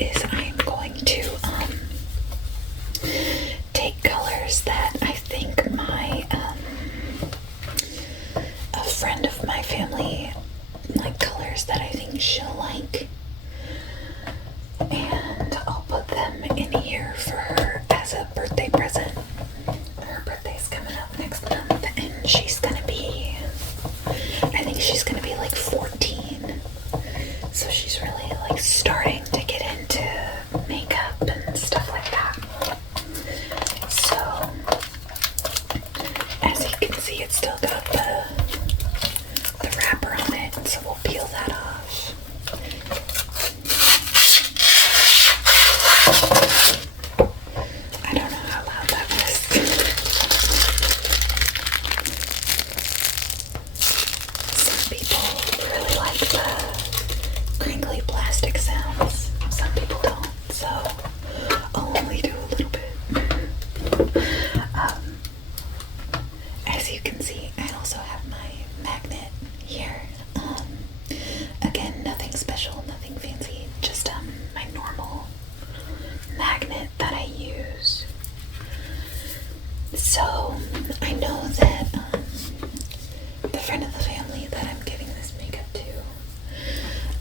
is I am going to take colors that I think a friend of my family, like colors that I think she'll like, and I'll put them in here for her as a birthday present. Her birthday's coming up next month, and she's gonna be, I think she's gonna be like 14, so she's really like starting to get into makeup and stuff like that. So as you can see, it's still got the wrapper on it, so we'll peel that off. I don't know how loud that was. Some people really like the crinkly plastic sounds. Some people don't, so I'll only do a little bit. As you can see, I also have my magnet here. Again, nothing special, nothing fancy, just my normal magnet that I use. So I know that the friend of the family that I'm giving this makeup to,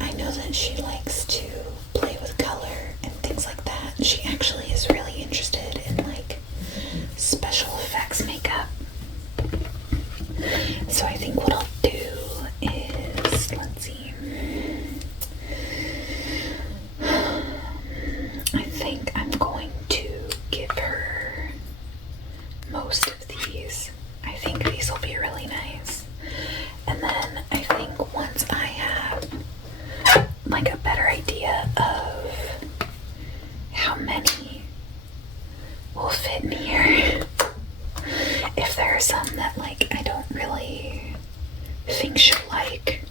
I know that she likes to play with color and things like that. She actually is really interested in like special effects makeup. So I think what I'll do is, let's see, I think I'm going to give her most of these. I think these will be really nice. And then I think once I have like a better idea of how many will fit in here, if there are some that like I don't really think she'll like,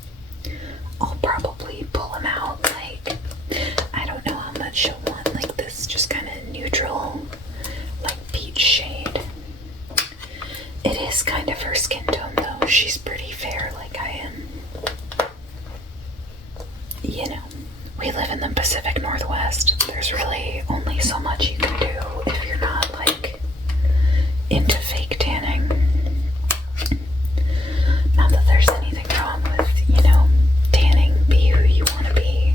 I'll probably pull them out. Like, I don't know how much she'll want, like this just kind of neutral, like peach shade. It is kind of her skin tone though. She's pretty fair like I am. You know, we live in the Pacific Northwest. There's really only so much you can do if you're not like into fake tanning. Not that there's anything wrong with, you know, tanning, be who you want to be,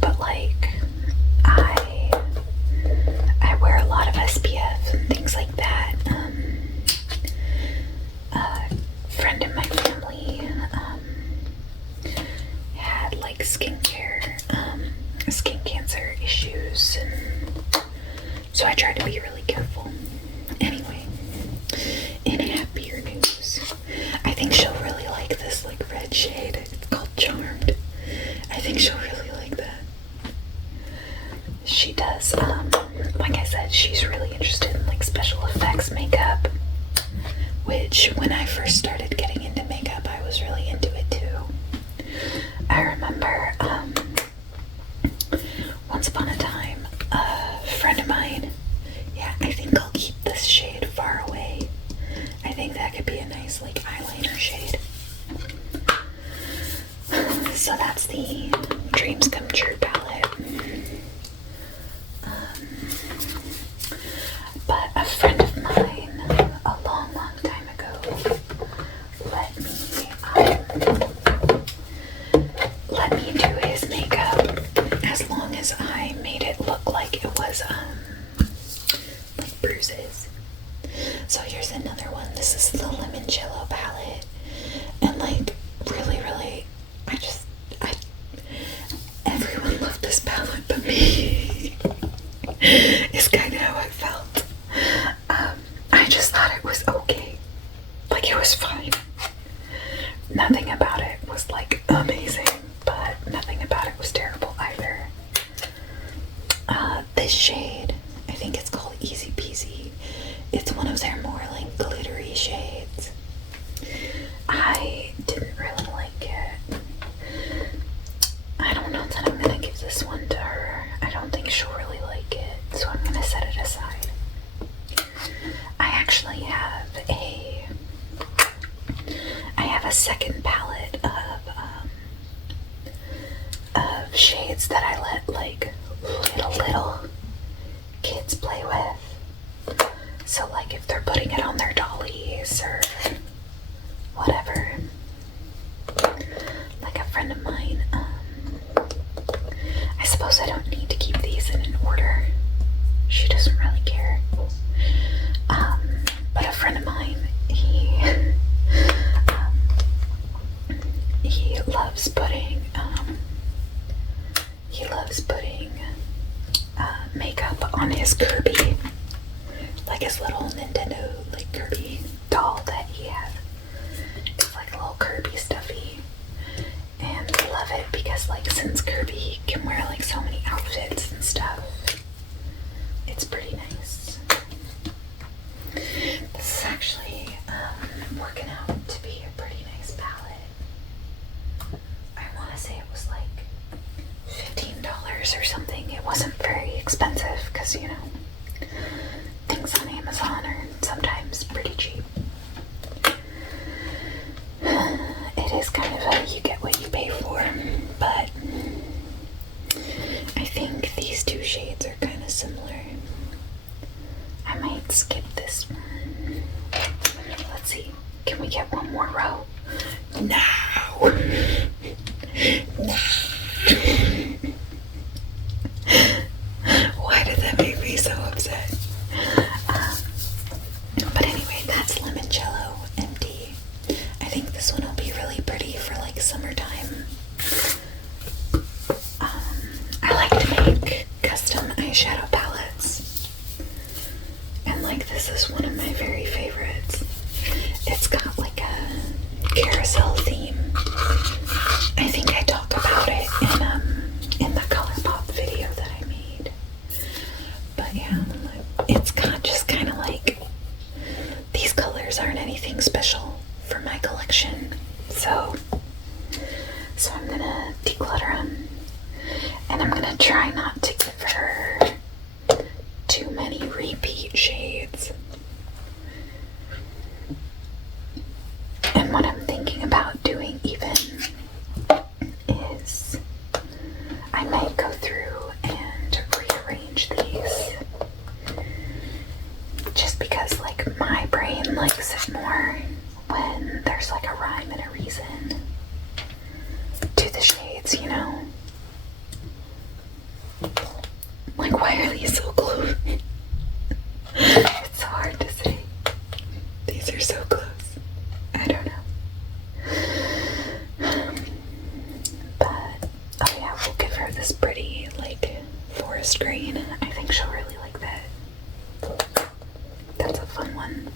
but like I wear a lot of SPF and things like that. A friend in my family had like skin cancer issues, and so I try to be really careful. Anyway, in happier news, I think she'll really like this like red shade. It's called Charmed. I think she'll really like that. She does, like I said, she's really interested in like special effects makeup, which when I first started getting into makeup, I was really into it too. I remember, once upon a time, a friend of mine, yeah, I think I'll keep this shade Far Away. I think that could be a nice like eyeliner shade. So that's the Dreams Come True palette. But a friend of mine a long time ago let me do his makeup as long as I made it look like it was like bruises. So here's another one. This is the Limoncello palette, and like really everyone loved this palette but me. Is kind of how I felt. I just thought it was okay. Like, it was fine. Nothing about it was like amazing, but nothing about it was terrible either. This shade, I think it's called Easy Peasy. It's one of their more like glittery shades. I didn't really like it. I don't know that I'm gonna give this one to her. I don't think she'll really like it, so I'm gonna set it aside. I actually have a second palette of shades that I let like little kids play with. So like if they're putting it on their dollies or whatever. Like a friend of mine, I suppose I don't need to keep these in an order. She doesn't really care. But a friend of mine, he loves putting makeup on his Kirby, like his little Nintendo like Kirby doll that he has. It's like a little Kirby stuffy, and I love it because like since Kirby can wear like so many outfits and stuff, it's pretty nice. This is actually working out to be a pretty nice palette. I want to say it was like $15 or something. It wasn't very expensive because, you know, things on Amazon are sometimes pretty cheap. It is kind of a you get what you pay for, but I think these two shades are kind of similar. I might skip this one. Let's see. Can we get one more row? No! No! Why did that make me so upset? But anyway, that's Limoncello Empty. I think this one will be really pretty for like summertime. I like to make custom eyeshadow palettes. And like this is one of my very favorites. It's got like a carousel theme. I think I talk about it in the Colourpop video that I made. But yeah, it's got just kind of like, these colors aren't anything special for my collection. So I'm gonna declutter them, and I'm gonna try not to give her too many repeat shades. And what I'm thinking about doing even is I might go through and rearrange these, just because like my brain likes it more when there's like a rhyme and a reason to the shades, you know? Like, why are these so close? It's so hard to say. These are so close. I don't know. But, oh yeah, we'll give her this pretty, like, forest green. I think she'll really like that. That's a fun one.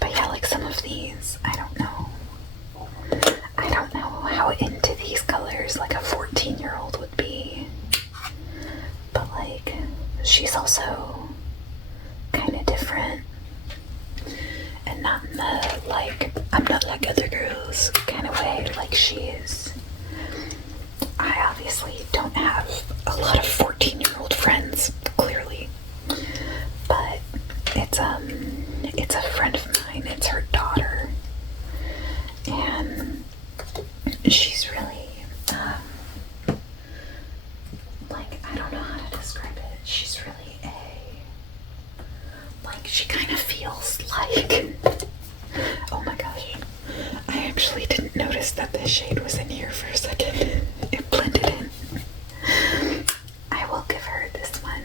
But yeah, like some of these, I don't know. I don't know how into these colors like a 14-year-old would be. But like, she's also kind of different. And not in the, like, I'm not like other girls kind of way. Like, she is. I obviously don't have a lot of 14-year-old friends, clearly. But it's a friend of mine. It's her daughter. And she's really, like, I don't know how to describe it. She's really like, she kind of feels like, oh my gosh, I actually didn't notice that this shade was in here for a second. It blended in. I will give her this one.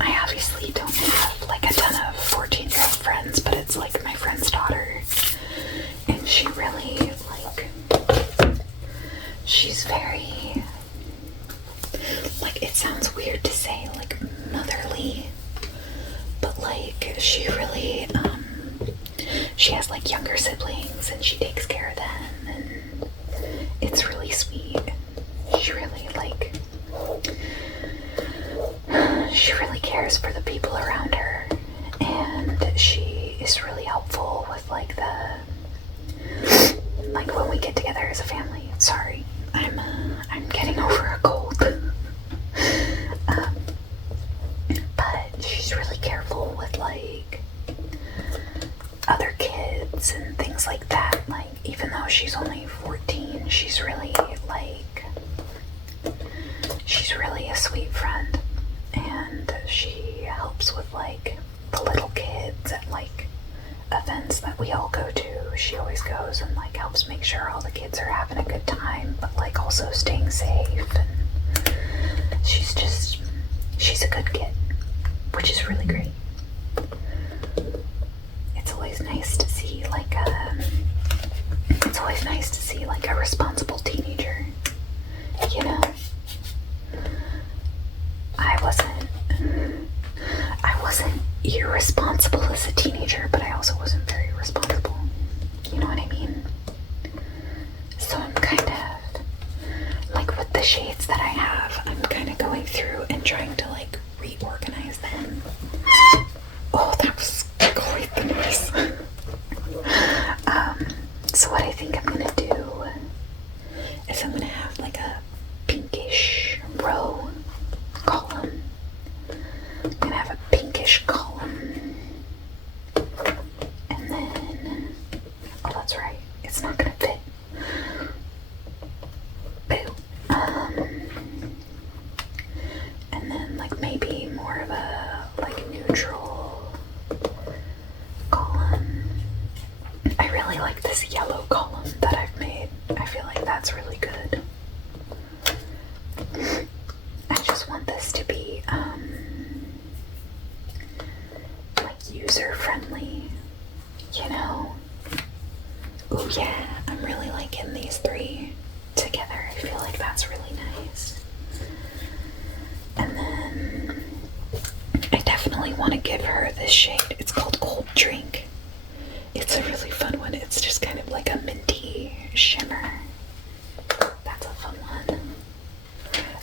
I obviously don't have like a ton of 14-year-old friends, but it's like my friend's daughter, and she really, like, she's very, like, it sounds weird to say, like, motherly, but like, she really, she has like younger siblings and she takes care of them, and it's really sweet. She really, like, she really cares for the people around her, and she is really helpful with like like when we get together as a family. Sorry, I'm getting over a cold. But she's really careful with like other kids and things like that. Like, even though she's only 14. She's really she's really a sweet friend, and she helps with like the little kids at like events that we all go to. She always goes and like helps make sure all the kids are having a good time, but like also staying safe. And she's a good kid, which is really great. It's always nice to see like a responsible teenager, you know. I wasn't irresponsible as a teenager, but I also wasn't very responsible. You know what I mean? So I'm kind of like, with the shades that I have, I'm kind of going through and trying to like reorganize them. Oh, that was quite the noise. So what I think I'm gonna do is I'm gonna have like a pinkish row column. I'm gonna have a pinkish column, and then, oh, that's right, it's not gonna fit. Boo. And then like maybe more of a like neutral column. I really like this yellow column that I've made. I feel like that's really good. I just want this to be like user friendly, you know? Ooh yeah, I'm really liking these three together. I feel like that's really nice. And then I definitely want to give her this shade. It's called Cold Drink. It's a really fun one. It's just kind of like a minty shimmer. That's a fun one.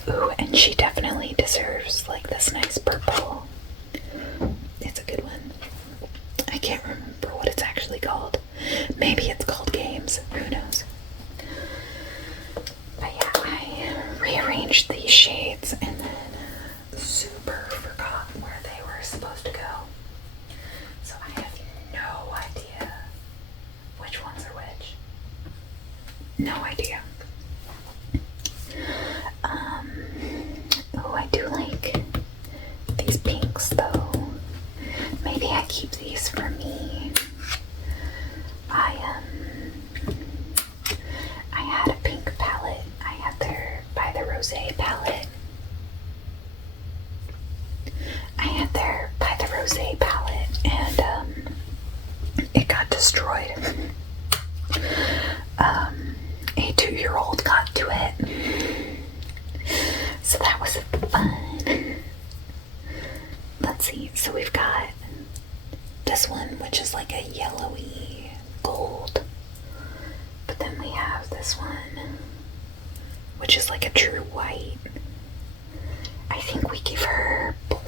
Ooh, and she definitely deserves like this nice purple. It's a good one. I can't remember what it's actually called. Maybe it's called Games. Who knows? But yeah, I rearranged these shades and then super forgot where they were supposed to go. So I have no idea which ones are which. No idea. Oh, I do like these pinks though. Maybe I keep these for me. I had a pink palette. I had their By the Rosé palette. And it got destroyed. A 2-year-old got to it. So that was fun. Let's see. So we've got this one, which is like a yellowy gold. But then we have this one, which is like a true white. I think we give her both.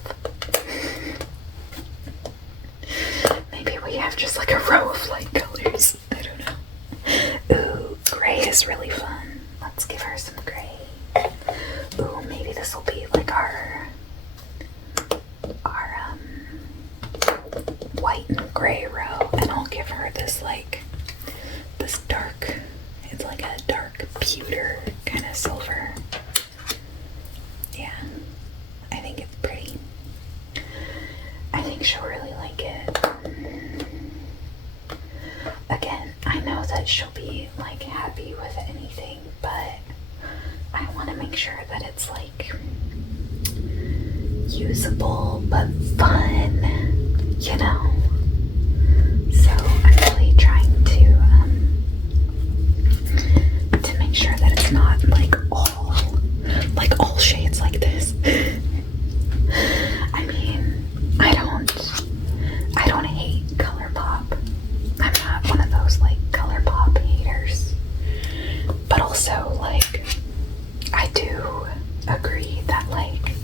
Maybe we have just like a row of light colors. I don't know. Ooh, gray is really fun. Let's give her some gray. Ooh, maybe this will be like our white and gray row, and I'll give her this like this dark. It's like a dark pewter kind of silver. Yeah, I think it's pretty. I think she'll really like it. Again, I know that she'll be like happy with anything, but I want to make sure that it's like usable but fun, you know? So I'm really trying to make sure that it's not like all shades like this. I mean, I don't hate Colourpop. I'm not one of those like Colourpop haters. But also like I do agree that like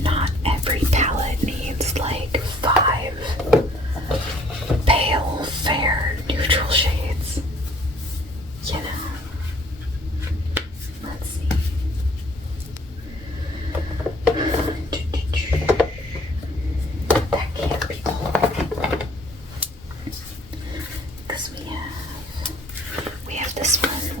not every palette needs like 5 pale, fair, neutral shades. You know? Let's see. That can't be all. Because we have this one,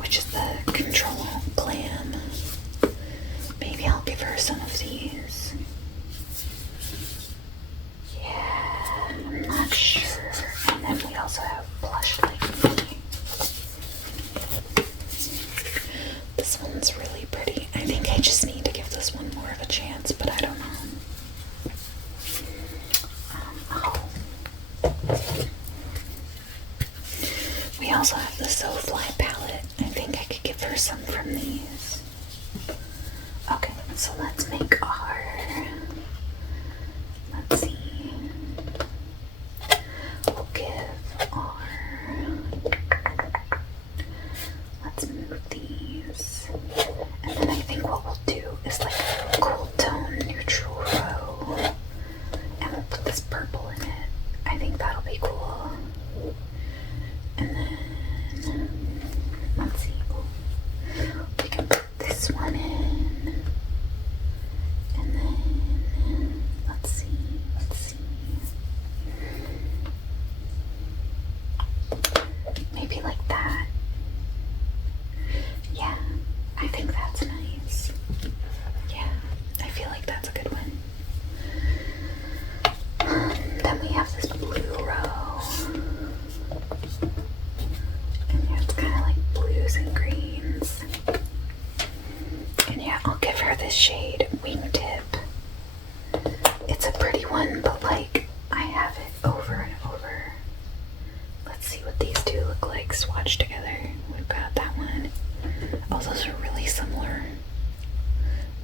these. And then I think what we'll do is like a cool tone neutral row. And we'll put this purple in it. I think that'll be cool. And then, let's see. We can put this one in. And then, let's see. Maybe like that. Yeah, I think that's nice. Yeah, I feel like that's a good one. Then we have this blue row. And yeah, it's kind of like blues and greens. And yeah, I'll give her this shade Wingtip. It's a pretty one, but like I have it over and over. Let's see what these two look like swatched together. We've got that one. Oh, those are really similar.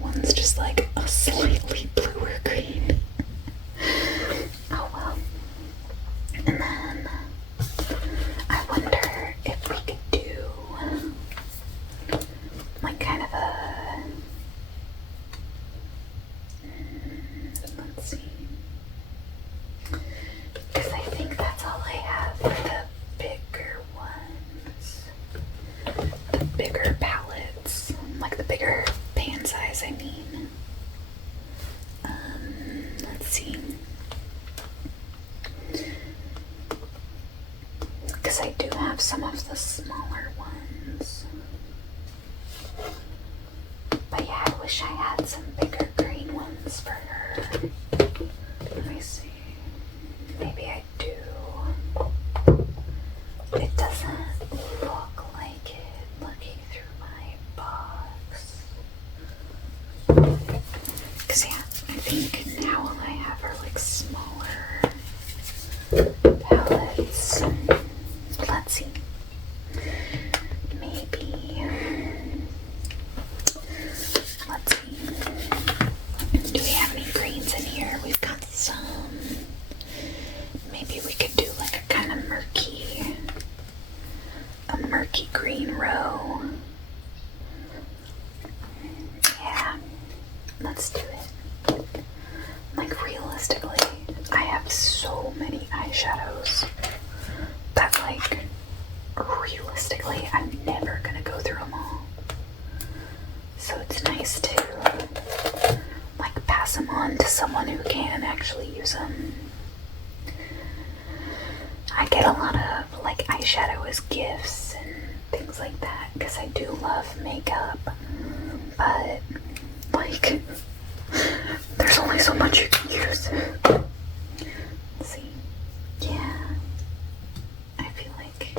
One's just like a slightly bluer green. Oh well. And then I wonder if we could do like kind of a, let's see, because I think that's all I have for the bigger ones, the bigger palettes, like the bigger pan size, I mean. Let's see, because I do have some of the smaller ones, but yeah, I wish I had some bigger green ones for her. Let me see, maybe I do. It doesn't look like it looking through my box. Because yeah, I think now all I have are like smaller palettes. Let's see. Maybe, let's see. Do we have any greens in here? We've got some. Maybe we could do like a kind of murky green row. Yeah, let's do it. Like realistically, I have so many eyeshadows that like realistically I'm never gonna go through them all. So it's nice to like pass them on to someone who can actually use them. I get a lot of like eyeshadow as gifts and things like that because I do love makeup, but like there's only so much you can use. Let's see. Yeah, I feel like,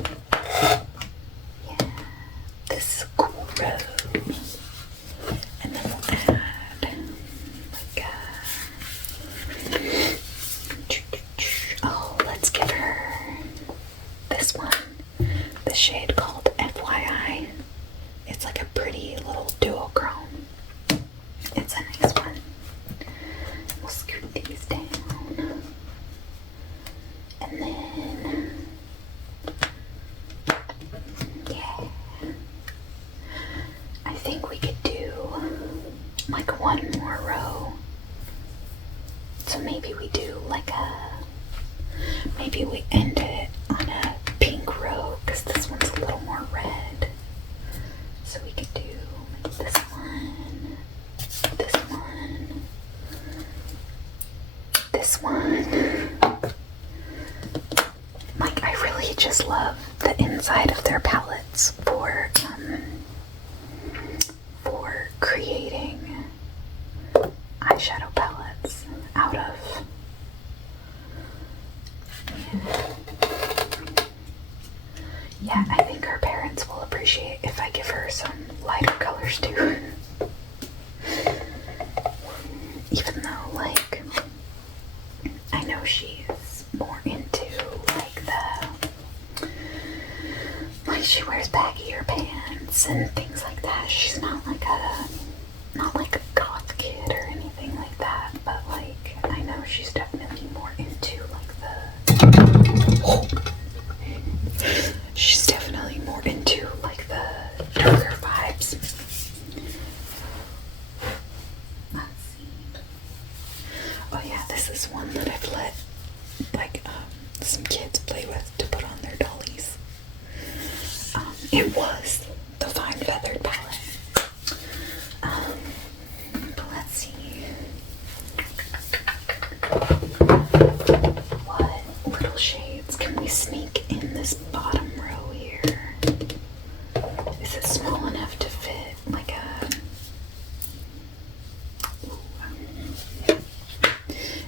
yeah, this is a cool row. And then we'll add like oh, let's give her this one, the shade called FYI. It's like a pretty little duochrome. It's a nice one. We'll scoot these down. And then, yeah, I think we could do like one more row. So maybe we do like maybe we end it on a pink row because this one's a little more red. So we could do this one, this one, this one. Like I really just love the inside of their palettes for creating eyeshadow palettes out of. Yeah, I think her parents will appreciate if I give her some lighter colors too. Even though, like, I know she's more into, like she wears baggier pants and things like that. She's not like a goth kid or anything like that, but like, I know she's definitely more into like she's definitely more into like the darker vibes. It was the Fine Feathered palette. But let's see. What little shades can we sneak in this bottom row here? Is it small enough to fit like a...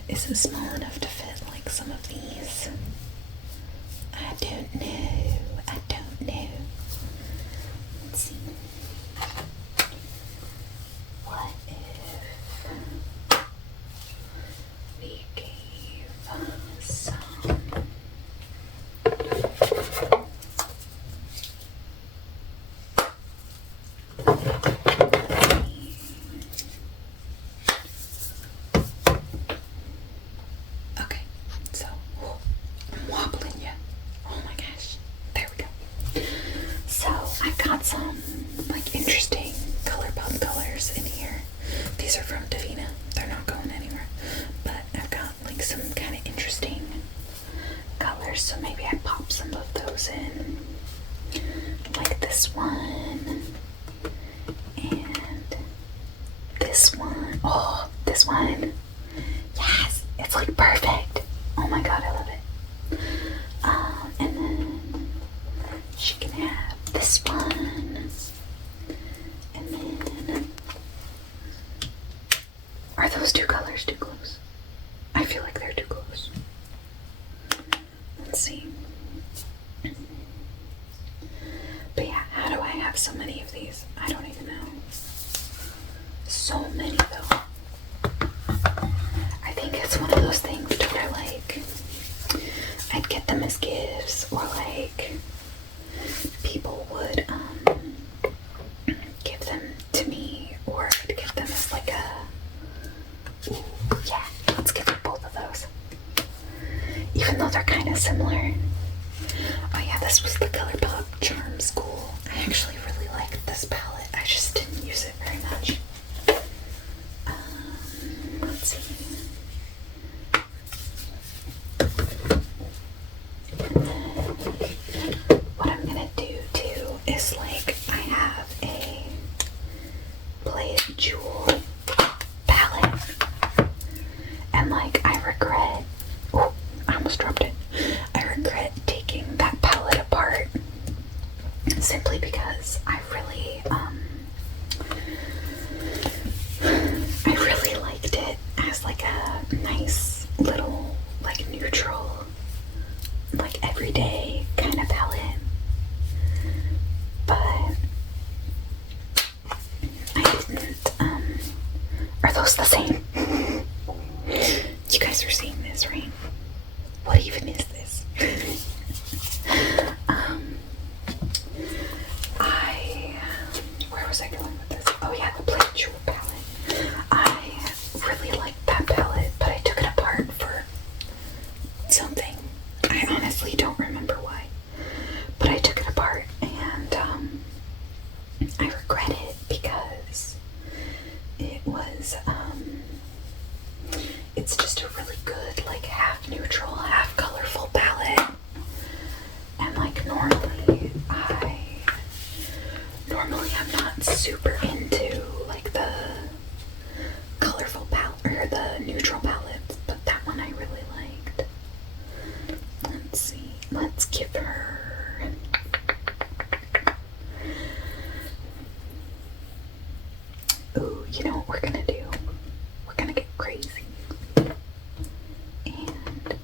Is it small enough to fit like some of these? I don't know. I don't know. Let's see. What if we gave some... Okay, so I'm wobbling you. Oh my gosh. There we go. So I got some like interesting Colourpop colors in here. These are from Davina. They're not going anywhere. But I've got like some kind of interesting colors, so maybe I pop some of those in. Like this one. And this one. Oh, this one. Yes, it's like perfect. Oh my god, I love it. And then she can have this one. And then, are those two colors too close? I feel like they're too close. Let's see. But yeah, how do I have so many of these? I don't even know. So many though. I think it's one of those things where like I'd get them as gifts, or like people would give them to me, or I'd get them as like a... Ooh, yeah, let's give it both of those. Even though they're kind of similar. Oh yeah, this was the Colourpop Charm School. I actually really liked this palette. I just didn't use it very much. Let's see. What I'm gonna do too is like I have a Play It Jewel palette, and like I regret, oh, I almost dropped it. I regret taking that palette apart simply because I really liked it as like a nice little like neutral, like everyday kind of palette. But I didn't, are those the same? You guys are seeing this, right? What even is this? Where was I going with this? Oh yeah, the Play It Jewel palette. I really liked that palette, but I took it apart for something. I honestly don't remember why. But I took it apart, and I regret it because it was, it's just a really good, like, half neutral, half colorful palette. And like normally I'm not super into like the colorful palette or the neutral palettes, but that one I really liked. Let's see. Let's give her... Ooh, you know what we're gonna do? We're gonna get crazy. And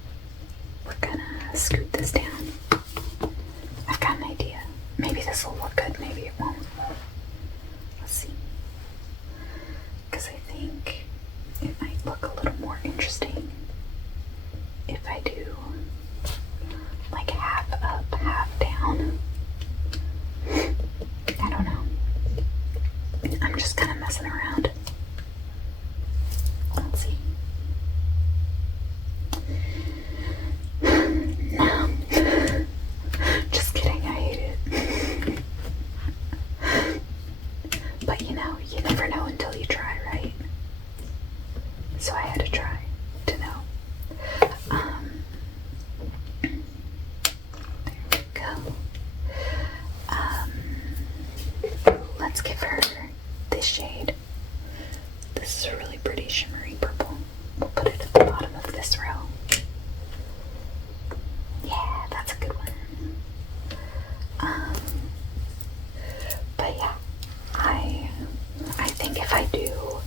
we're gonna scoot this down. I've got an idea. Maybe this will look good, maybe it won't. Let's see. Because I think it might look a little more interesting if I do like half up, half down. I don't know. I'm just kind of messing around. Let's see. No. Just kidding, I hate it. But you know, you never know until you try, right? So I had to try to know. There we go. let's give her this shade. This is a really pretty shimmery purple. We'll put it at the bottom of this row. Yeah, that's a good one. But yeah, I think if I do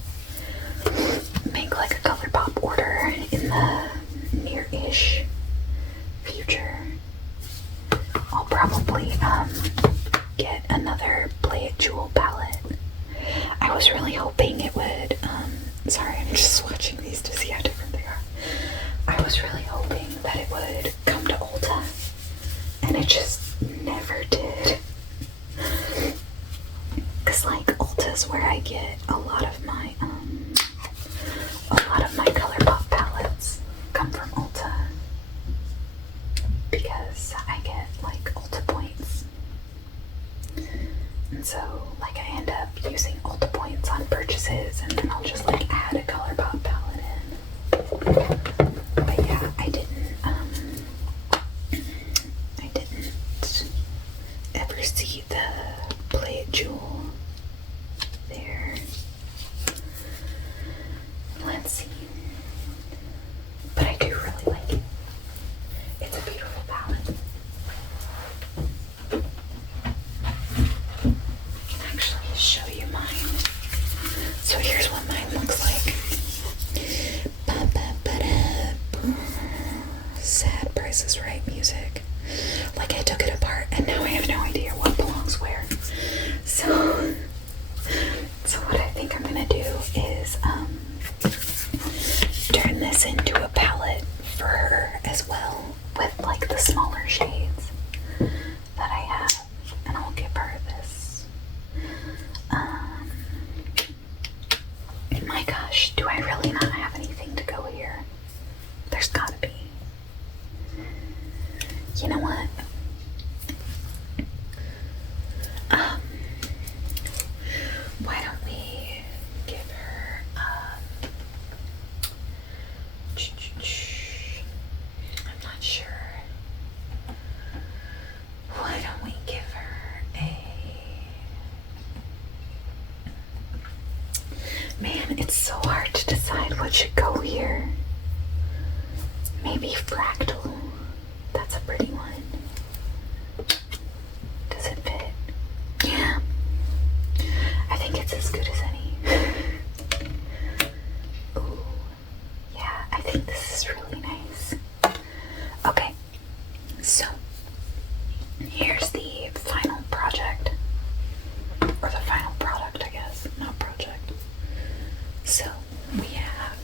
make like a Colourpop order in the near-ish future, I'll probably get another Play It Jewel palette. I was really hoping it would, sorry, I'm just swatching these to see how different they are. I was really hoping that it would come to Ulta, and it just never did. Cause like Ulta's where I get a lot of my Colourpop palettes come from Ulta, because I get like Ulta points, and so like I end up using Ulta points on purchases, and then I'll just like add a Colourpop palette in. But yeah, I didn't ever see the Play It Jewel there. Let's see. But I do really like it. It's a beautiful palette. I can actually show you mine. So here's what mine looks like. Sad Price is Right music. Like I took it apart and now I have no idea what belongs where. So what I think I'm gonna do is turn this into a palette for her as well, with like the smaller shades that I have, and I'll give her this. My gosh, do I really not have anything to go here? There's gotta be. You know what? Why don't we give her, I'm not sure. Why don't we give her a, man, it's so hard to decide what should go here. Maybe Fractal. That's a pretty one. Does it fit? Yeah. I think it's as good as any. Ooh. Yeah, I think this is really nice. Okay. So, here's the final project. Or the final product, I guess. Not project. So, we have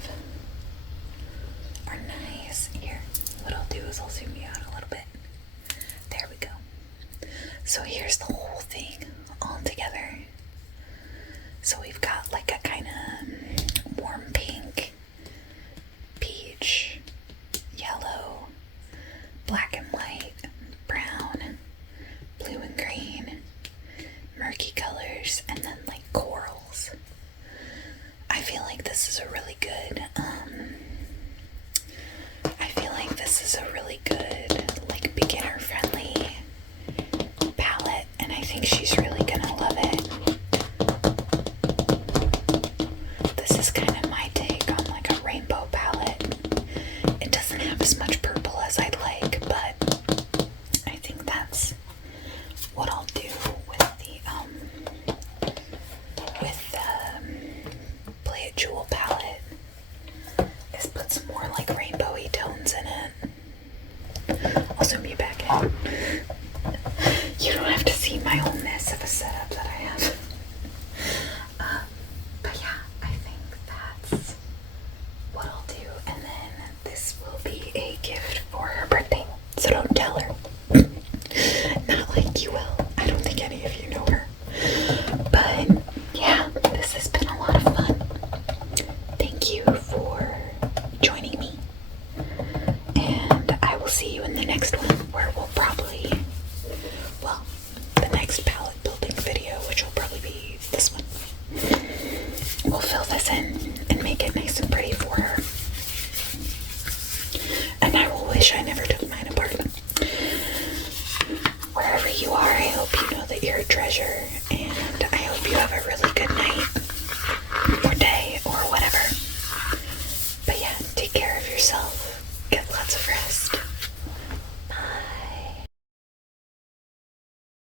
our nice, here, what I'll do is I'll zoom you out a little bit. There we go. So here's the whole thing all together. So we've got like a kind of warm pink, peach, yellow, black and white, brown, blue and green, murky colors, and then like corals. I feel like this is a really good, like beginner friendly palette, and I think she's really gonna love it. This is kind of my take on like a rainbow palette. It doesn't have as much purple as I'd like, but I think that's what I'll do with the Play It Jewel palette, is put some more like rainbowy tones in it. I'll zoom you back in. You don't have to see my whole mess of a setup that I have. But yeah, I think that's what I'll do, and then this will be a gift for her birthday, so don't tell her. Not like you will. I don't think any of you know her. But yeah, this has been a lot of fun. Thank you for joining me, and I will see you in the next one, where we'll probably, well, the next palette building video, which will probably be this one. We'll fill this in and make it nice and pretty for her. And I will wish I never took mine apart. Wherever you are, I hope you know that you're a treasure, and I hope you have a really good night or day or whatever. But yeah, take care of yourself. Get lots of rest.